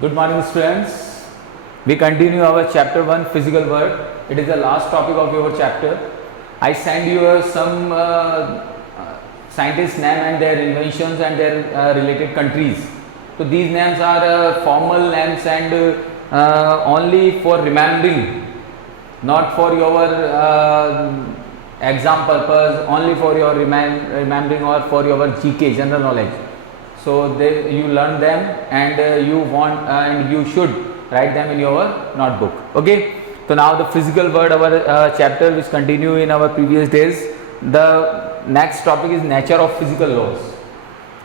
Good morning, students. We continue our chapter 1 physical world. It is the last topic of your chapter. I send you some scientists' name and their inventions and their related countries. So these names are formal names and only for remembering, not for your exam purpose, only for your remembering or for your GK, general knowledge. So you learn them and you want and you should write them in your notebook. Okay. So now the physical world, our chapter which continue in our previous days. The next topic is nature of physical laws.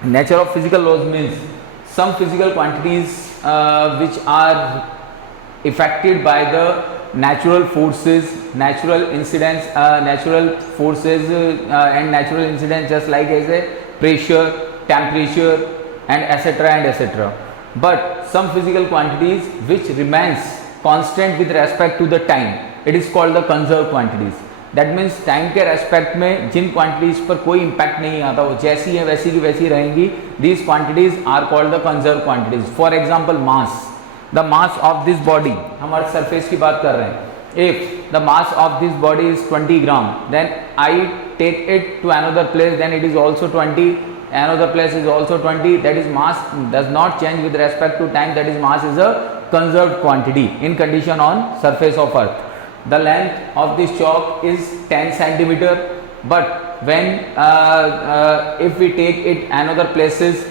Nature of physical laws means some physical quantities which are affected by the natural forces, natural incidents, natural forces and natural incidents, just like as a pressure, temperature and etc. But some physical quantities which remains constant with respect to the time, it is called the conserved quantities. That means time के respect में जिन quantities पर कोई impact नहीं आता, वो जैसी है वैसी की वैसी रहेंगी. These quantities are called the conserve quantities. For example mass, the mass of this body, हमारे सरफेस की बात कर रहे हैं. If the mass of this body is 20 gram, then I take it to another place, then it is also 20. Another place is also 20. That is mass does not change with respect to time. That is mass is a conserved quantity in condition on surface of earth. The length of this chalk is 10 centimeter, but when if we take it another places,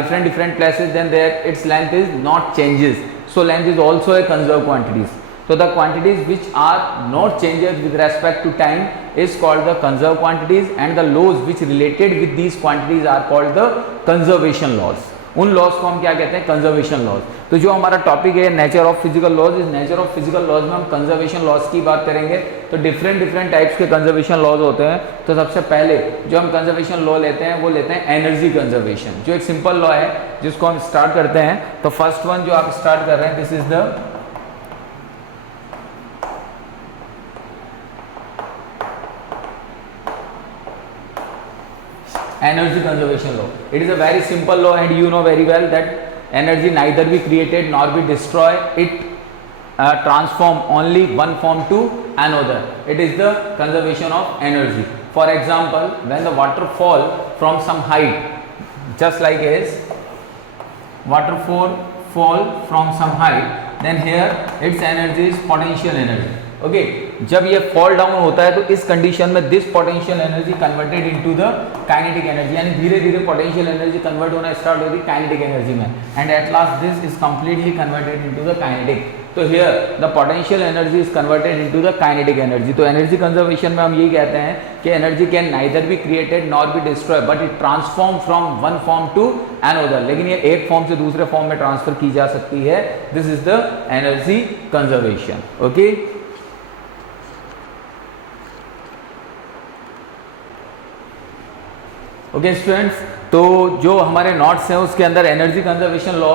different places, then there its length is not changes. So length is also a conserved quantities. So the quantities which are not changes with respect to time is called the conserved quantities, and the laws which related with these quantities are called the conservation laws. उन laws को हम क्या कहते हैं? Conservation laws. तो जो हमारा topic है नेचर ऑफ फिजिकल लॉज, इस नेचर ऑफ फिजिकल लॉज में हम कंजर्वेशन लॉज की बात करेंगे. तो डिफरेंट टाइप्स के कंजर्वेशन लॉज होते हैं. तो सबसे पहले जो हम कंजर्वेशन लॉ लेते हैं वो लेते हैं एनर्जी कंजर्वेशन, जो एक सिंपल लॉ है जिसको हम स्टार्ट करते हैं. तो फर्स्ट वन जो आप स्टार्ट कर रहे हैं, this is the energy conservation law. It is a very simple law and you know very well that energy neither be created nor be destroyed. It transform only one form to another. It is the conservation of energy. For example, when the water fall from some height, just like as waterfall fall from some height, then here its energy is potential energy. Okay जब ये fall down होता है तो इस condition में this potential energy converted into the kinetic energy, यानी धीरे धीरे पोटेंशियल एनर्जी कन्वर्ट होना स्टार्ट होती है काइनेटिक एनर्जी में, and at last this is completely converted into the kinetic. तो here the potential energy is converted into the kinetic energy. तो energy conservation में हम यही कहते हैं कि energy can neither be created nor be destroy, but it transform from one form to another. लेकिन ये एक फॉर्म से दूसरे फॉर्म में ट्रांसफर की जा सकती है. This is the energy conservation. Okay, okay students, तो जो हमारे नोट्स हैं उसके अंदर एनर्जी कंजर्वेशन लॉ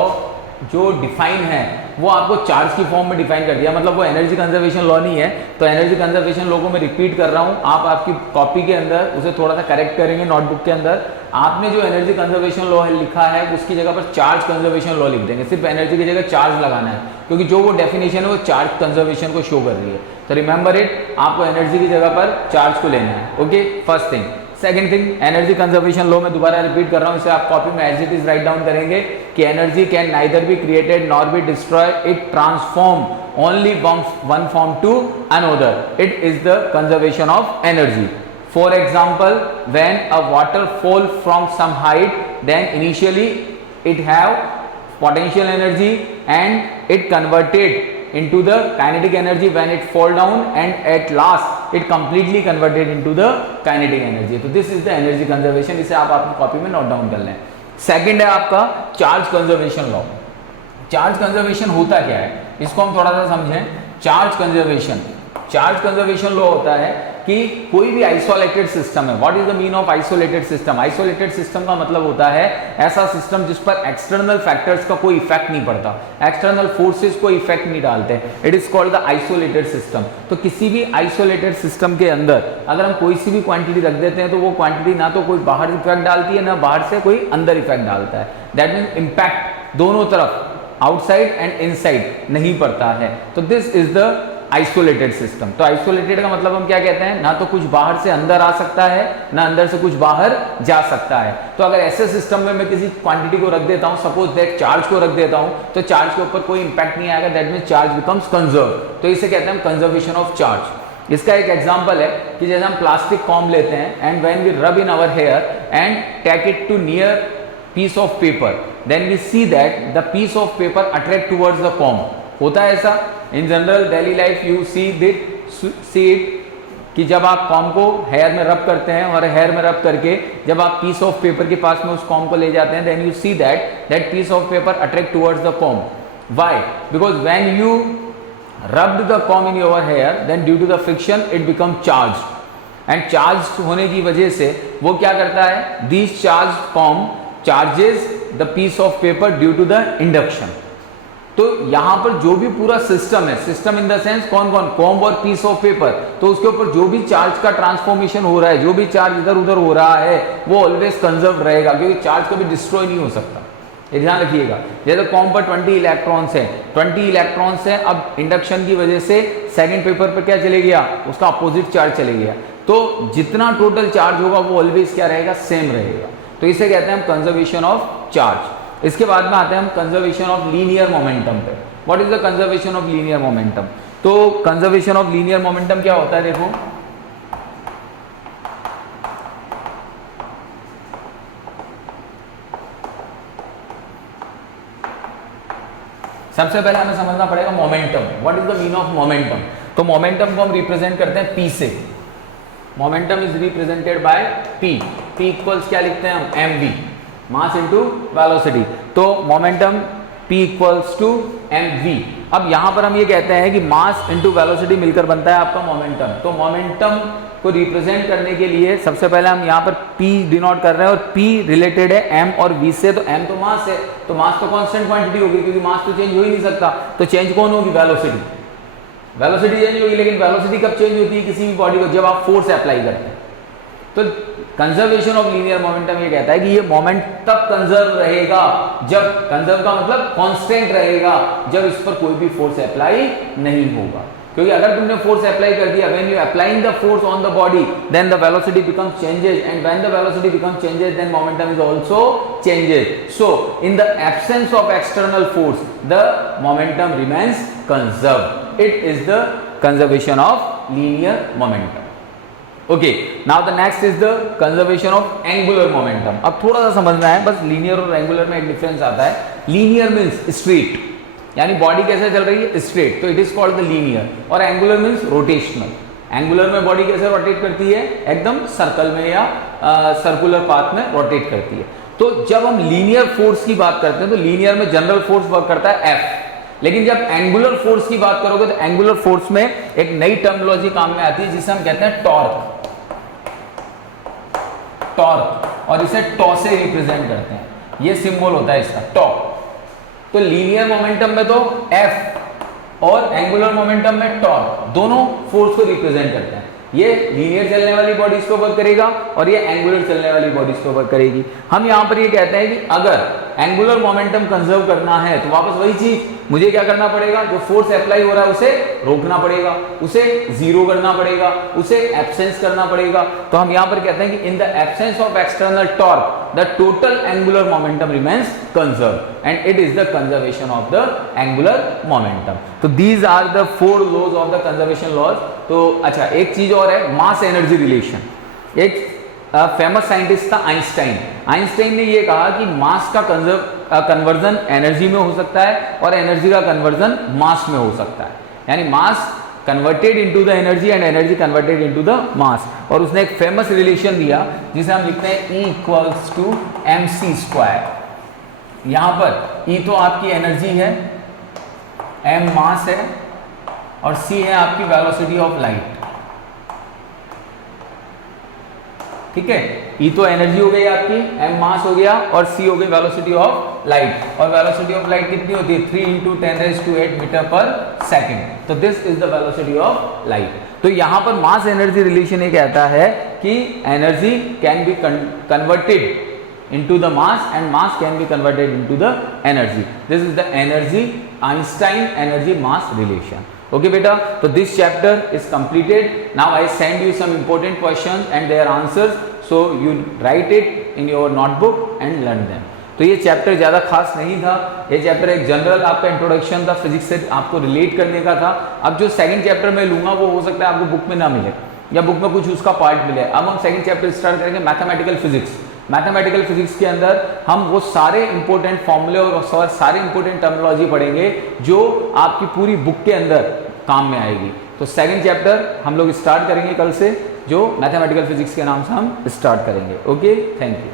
जो डिफाइन है वो आपको चार्ज की फॉर्म में डिफाइन कर दिया. मतलब वो एनर्जी कंजर्वेशन लॉ नहीं है. तो एनर्जी कंजर्वेशन लॉ को मैं रिपीट कर रहा हूँ, आप आपकी कॉपी के अंदर उसे थोड़ा सा करेक्ट करेंगे. नोटबुक के अंदर आपने जो एनर्जी कंजर्वेशन लॉ लिखा है उसकी जगह पर चार्ज कंजर्वेशन लॉ लिख देंगे. सिर्फ एनर्जी की जगह चार्ज लगाना है, क्योंकि जो वो डेफिनेशन है वो चार्ज कंजर्वेशन को शो कर रही है. तो रिमेंबर इट, आपको एनर्जी की जगह पर चार्ज को लेना है. Okay, first thing. Second thing, energy conservation law में दोबारा रिपीट कर रहा हूं, इसे आप कॉपी में as it is write down करेंगे कि energy can neither be created nor be destroy, it transform only one form to another. It is the conservation of energy. For example, when a water fall from some height, then initially it have potential energy and it converted into the kinetic energy when it fall down, and at last it completely converted into the kinetic energy. तो this is the energy conservation. इसे आप अपनी copy में note down कर लें. Second है आपका charge conservation law. Charge conservation होता क्या है इसको हम थोड़ा सा समझें. चार्ज कंजर्वेशन लॉ होता है कि कोई भी आइसोलेटेड सिस्टम है. What is the mean of isolated system? Isolated system का मतलब होता है ऐसा सिस्टम जिस पर एक्सटर्नल फैक्टर्स का कोई इफेक्ट नहीं पड़ता, एक्सटर्नल फोर्सेस कोई इफेक्ट नहीं डालते. It is called the isolated system. तो किसी भी आइसोलेटेड सिस्टम के अंदर अगर हम कोई सी भी क्वांटिटी रख देते हैं तो वो क्वांटिटी ना तो कोई बाहर इफेक्ट डालती है ना बाहर से कोई अंदर इफेक्ट डालता है. दैट मीन इंपैक्ट दोनों तरफ आउटसाइड एंड इनसाइड नहीं पड़ता है। तो this is the isolated system. तो आइसोलेटेड का मतलब हम क्या कहते हैं, ना तो कुछ बाहर से अंदर आ सकता है, ना अंदर से कुछ बाहर जा सकता है। तो अगर ऐसे सिस्टम में मैं किसी क्वांटिटी को रख देता हूं, सपोज दैट चार्ज को रख देता हूं, तो चार्ज के ऊपर कोई इंपैक्ट नहीं आएगा, that means charge becomes conserve. तो इसे कहते हैं कंजर्वेशन ऑफ चार्ज। इसका एक एग्जांपल है कि जैसे हम प्लास्टिक कॉम्ब लेते हैं and when we rub in our hair and take it to near piece of paper, then we see that the piece of paper attract towards the comb. होता है ऐसा in general daily life, you see it कि जब आप com को hair में रब करते हैं और हेयर में रब करके जब आप पीस ऑफ पेपर के पास में उस कॉम को ले जाते हैं, then you see that piece of paper attract towards the comb. Why? Because when you rubbed the comb in your hair, then due to the friction it become charge and charge होने की वजह से वो क्या करता है, this charge comb charges the piece of paper due to the induction. तो यहां पर जो भी पूरा सिस्टम है, सिस्टम इन द सेंस कौन कौन, कॉम्ब और पीस ऑफ पेपर, तो उसके ऊपर जो भी चार्ज का ट्रांसफॉर्मेशन हो रहा है, जो भी चार्ज इधर उधर हो रहा है, वो ऑलवेज कंजर्व रहेगा, क्योंकि चार्ज कभी डिस्ट्रॉय नहीं हो सकता। ये ध्यान रखिएगा। जैसे कॉम्ब पर 20 इलेक्ट्रॉन्स हैं, 20 इलेक्ट्रॉन्स हैं, अब इंडक्शन की वजह से सेकंड पेपर पर क्या चले गया, उसका अपोजिट चार्ज चले गया, तो जितना टोटल चार्ज होगा वो ऑलवेज क्या रहेगा, सेम रहेगा। तो इसे कहते हैं हम कंजर्वेशन ऑफ चार्ज। इसके बाद में आते हैं हम कंजर्वेशन ऑफ लीनियर मोमेंटम पे। What is the conservation of linear momentum? तो कंजर्वेशन ऑफ लीनियर मोमेंटम क्या होता है, देखो सबसे पहले हमें समझना पड़ेगा momentum. What is the mean of momentum? तो मोमेंटम को हम रिप्रेजेंट करते हैं P से। Momentum is represented by P। P equals क्या लिखते हैं हम, mv, मास इनटू वेलोसिटी। तो momentum P equals to mv। अब यहां पर हम ये कहते हैं कि मास इनटू वेलोसिटी मिलकर बनता है आपका मोमेंटम। तो मोमेंटम को रिप्रेजेंट करने के लिए सबसे पहले हम यहां पर P डिनोट कर रहे हैं और P रिलेटेड है m और v से। तो m तो मास है, तो मास तो कांस्टेंट क्वांटिटी होगी, क्योंकि मास तो चेंज हो ही नहीं सकता। तो चेंज कौन होगी, वेलोसिटी। वेलोसिटी चेंज होगी, लेकिन वेलोसिटी कब चेंज होती है किसी भी बॉडी को, जब आप फोर्स अप्लाई करते हैं। तो कंजर्वेशन ऑफ लीनियर मोमेंटम ये कहता है कि ये मोमेंट तब कंजर्व रहेगा जब, कंजर्व का मतलब कांस्टेंट रहेगा, जब इस पर कोई भी फोर्स अप्लाई नहीं होगा। क्योंकि अगर तुमने फोर्स अप्लाई कर दिया, when you applying the force on the body, then the velocity becomes changes, and when the velocity becomes changes, then momentum is also changes. So in the absence of external force, the momentum remains conserve. It is the conservation of linear momentum. Okay, now the next is the conservation of angular momentum. अब थोड़ा सा समझना है, बस linear और angular में एक difference आता है। लीनियर मींस स्ट्रेट, यानी बॉडी कैसे चल रही है, स्ट्रेट, तो it is called the linear. और एंगुलर मींस रोटेशनल। एंगुलर में बॉडी कैसे रोटेट करती है, एकदम सर्कल में या सर्कुलर पाथ में रोटेट करती है। तो जब हम लीनियर फोर्स की बात करते हैं, तो लीनियर में जनरल फोर्स वर्क करता है F। लेकिन जब एंगुलर फोर्स की बात करोगे, तो एंगुलर फोर्स में एक नई टर्मिनोलॉजी काम में आती है, जिसे हम कहते हैं टॉर्क। टॉर्क, और इसे टॉ से रिप्रेजेंट करते हैं। ये सिंबल होता है इसका, टॉ। तो लीनियर मोमेंटम में तो F और एंगुलर मोमेंटम में टॉर्क, दोनों फोर्स को रिप्रेजेंट करते हैं। ये लीनियर चलने वाली बॉडीज पे वर्क करेगा और ये एंगुलर चलने वाली बॉडीज पे वर्क करेगी। हम यहां पर ये कहते हैं कि अगर एंगुलर मोमेंटम कंजर्व करना है, तो वापस वही चीज, मुझे क्या करना पड़ेगा, जो फोर्स अप्लाई हो रहा है उसे रोकना पड़ेगा, उसे जीरो करना पड़ेगा, उसे एब्सेंस करना पड़ेगा। तो हम यहां पर कहते हैं कि in the absence of external torque, the total angular momentum remains conserve, and it is the conservation of the angular momentum. तो these are the 4 laws of the conservation laws. तो अच्छा, एक चीज और है, मास एनर्जी रिलेशन। एक famous scientist था Einstein. Einstein ने ये कहा कि मास का कन्वर्जन एनर्जी में हो सकता है और एनर्जी का कन्वर्जन मास में हो सकता है, यानी mass converted into the energy and energy converted into the mass. और उसने एक फेमस रिलेशन दिया जिसे हम लिखते हैं E इक्वल्स टू mc²। यहां पर E तो आपकी एनर्जी है, m मास है और c है आपकी वेलोसिटी ऑफ लाइट। ठीक है, E तो एनर्जी हो गई आपकी, m मास हो गया और c हो गई वेलोसिटी ऑफ लाइट। और वेलोसिटी ऑफ लाइट कितनी होती है, 3 × 10⁸ मीटर पर सेकंड। तो this is the velocity of light. तो यहां पर मास एनर्जी रिलेशन ये कहता है कि energy can be converted into the mass and mass can be converted into the energy. This is the energy Einstein energy mass relation. Okay beta, so this chapter is completed. Now I send you some important questions and their answers, so you write it in your notebook and learn them. तो ये chapter ज़्यादा खास नहीं था, ये chapter एक general आपका introduction था, फिजिक्स से आपको रिलेट करने का था. अब जो सेकंड चैप्टर मैं लूँगा वो हो सकता है आपको बुक में ना मिले या बुक में कुछ उसका पार्ट मिले. अब हम सेकंड चैप्टर स्टार्ट करेंगे मैथमेटिकल फिजिक्स. मैथमेटिकल फिजिक्स के अंदर हम वो सारे इंपॉर्टेंट फॉर्मूले और सारे इंपॉर्टेंट टर्मिनोलॉजी पढ़ेंगे जो आपकी पूरी बुक के अंदर काम में आएगी. तो सेकंड चैप्टर हम लोग स्टार्ट करेंगे कल से, जो मैथमेटिकल फिजिक्स के नाम से हम स्टार्ट करेंगे. Okay, thank you.